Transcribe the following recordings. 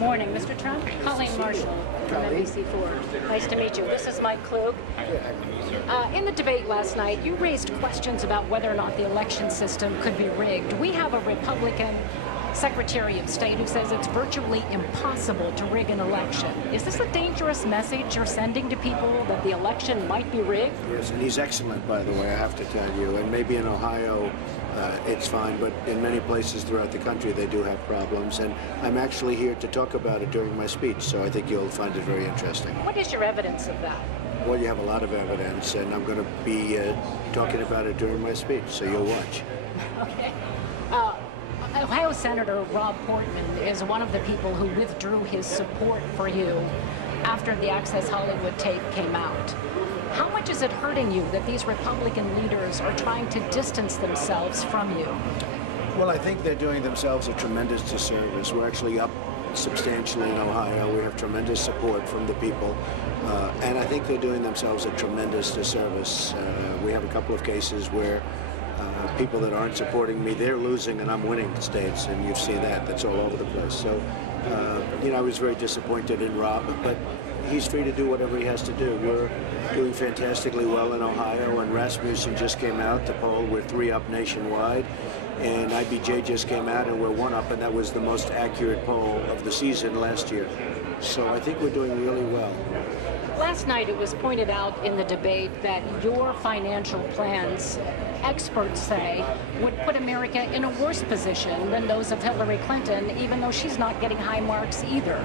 Morning, Mr. Trump. Colleen Marshall from NBC4. Nice to meet you. This is Mike Klug. In the debate last night, you raised questions about whether or not the election system could be rigged. We have a Republican Secretary of State who says it's virtually impossible to rig an election. Is this a dangerous message you're sending to people that the election might be rigged? Yes, and he's excellent, by the way, I have to tell you. And maybe in Ohio, it's fine, but in many places throughout the country, they do have problems. And I'm actually here to talk about it during my speech, so I think you'll find it very interesting. What is your evidence of that? Well, you have a lot of evidence, and I'm going to be talking about it during my speech, so you'll watch. Okay. Ohio Senator Rob Portman is one of the people who withdrew his support for you after the Access Hollywood tape came out. How much is it hurting you that these Republican leaders are trying to distance themselves from you? Well, I think they're doing themselves a tremendous disservice. We're actually up substantially in Ohio. We have tremendous support from the people, and I think they're doing themselves a tremendous disservice. We have a couple of cases where people that aren't supporting me, they're losing and I'm winning states, and you've seen that. That's all over the place. So, I was very disappointed in Rob, but he's free to do whatever he has to do. We're doing fantastically well in Ohio, and Rasmussen just came out to poll. We're 3 up nationwide, and IBJ just came out and we're 1 up, and that was the most accurate poll of the season last year. So I think we're doing really well. Last night it was pointed out in the debate that your financial plans, experts say, would put America in a worse position than those of Hillary Clinton, even though she's not getting high marks either.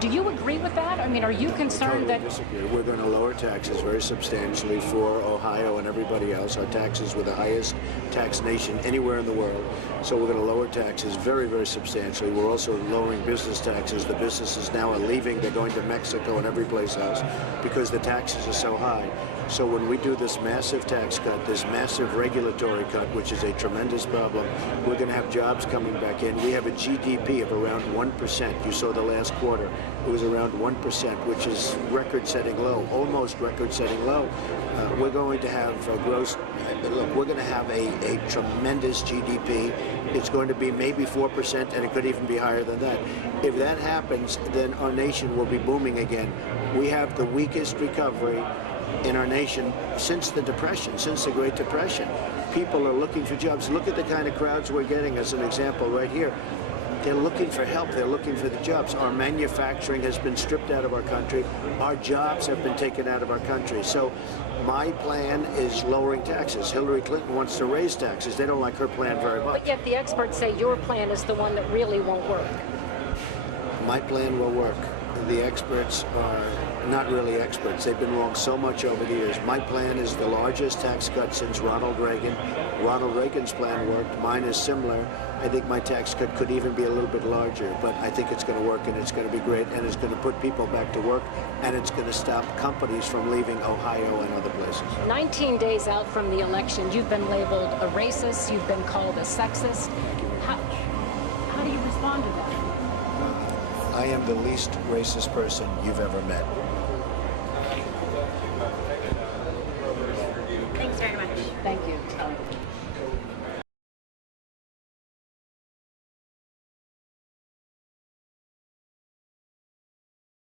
Do you agree with that? I mean, are you concerned that... I disagree. We're going to lower taxes very substantially for Ohio and everybody else. Our taxes were the highest tax nation anywhere in the world. So we're going to lower taxes very, very substantially. We're also lowering business taxes. The businesses now are leaving. They're going to Mexico and every place else because the taxes are so high. So when we do this massive tax cut, this massive regulatory cut, which is a tremendous problem, we're going to have jobs coming back in. We have a GDP of around 1%. You saw the last quarter. It was around 1%, which is record-setting low, almost record-setting low. We're going to have gross, look, we're going to have a tremendous GDP. It's going to be maybe 4%, and it could even be higher than that. If that happens, then our nation will be booming again. We have the weakest recovery in our nation since the Depression, since the Great Depression. People are looking for jobs. Look at the kind of crowds we're getting as an example right here. They're looking for help. They're looking for the jobs. Our manufacturing has been stripped out of our country. Our jobs have been taken out of our country. So my plan is lowering taxes. Hillary Clinton wants to raise taxes. They don't like her plan very much. But yet the experts say your plan is the one that really won't work. My plan will work. The experts are not really experts. They've been wrong so much over the years. My plan is the largest tax cut since Ronald Reagan. Ronald Reagan's plan worked. Mine is similar. I think my tax cut could even be a little bit larger, but I think it's going to work, and it's going to be great, and it's going to put people back to work, and it's going to stop companies from leaving Ohio and other places. 19 days out from the election, you've been labeled a racist, you've been called a sexist. How do you respond to that? I am the least racist person you've ever met. Thanks very much. Thank you.